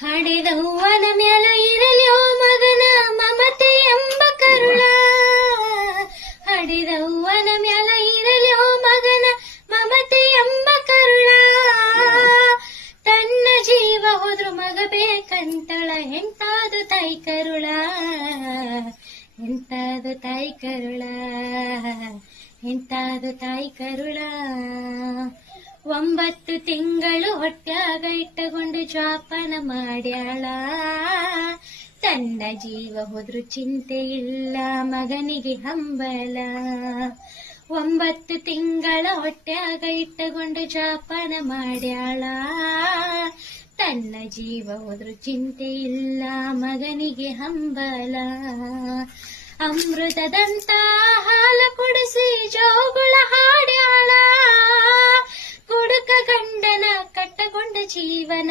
ಹಡೆದವ್ವನ ಮ್ಯಾಲ ಇರಲ್ಯೋ ಮಗನ ಮಮತೆ ಎಂಬ ಕರುಳ. ಹಡೆದವ್ವನ ಮ್ಯಾಲ ಇರಲ್ಯೋ ಮಗನ ಮಮತೆ ಎಂಬ ಕರುಳ. ತನ್ನ ಜೀವ ಹೋದ್ರು ಮಗ ಬೇಕಂತಳ ಎಂತಾದು ತಾಯಿ ಕರುಳ. ಎಂತಾದು ತಾಯಿ ಕರುಳ. ಎಂತಾದು ತಾಯಿ ಕರುಳ. 9 ತಿಂಗಳು ಹೊಟ್ಯಾಗ ಇಟ್ಟುಕೊಂಡು ಜೋಪಾನ ಮಾಡ್ಯಾಳ. ತನ್ನ ಜೀವ ಹೋದ್ರು ಚಿಂತೆ ಇಲ್ಲ ಮಗನಿಗೆ ಹಂಬಲ. 9 ತಿಂಗಳ ಹೊಟ್ಯಾಗ ಇಟ್ಟುಕೊಂಡು ಜೋಪಾನ ಮಾಡ್ಯಾಳ. ತನ್ನ ಜೀವ ಹೋದ್ರು ಚಿಂತೆ ಇಲ್ಲ ಮಗನಿಗೆ ಹಂಬಲ. ಅಮೃತದಂತ ಹಾಲ ಕುಡಿಸಿ ಜೋಗುಳ ಹಾಡ್ಯಾಳ. ಕುಡುಕ ಗಂಡನ ಕಟ್ಟಗೊಂಡ ಜೀವನ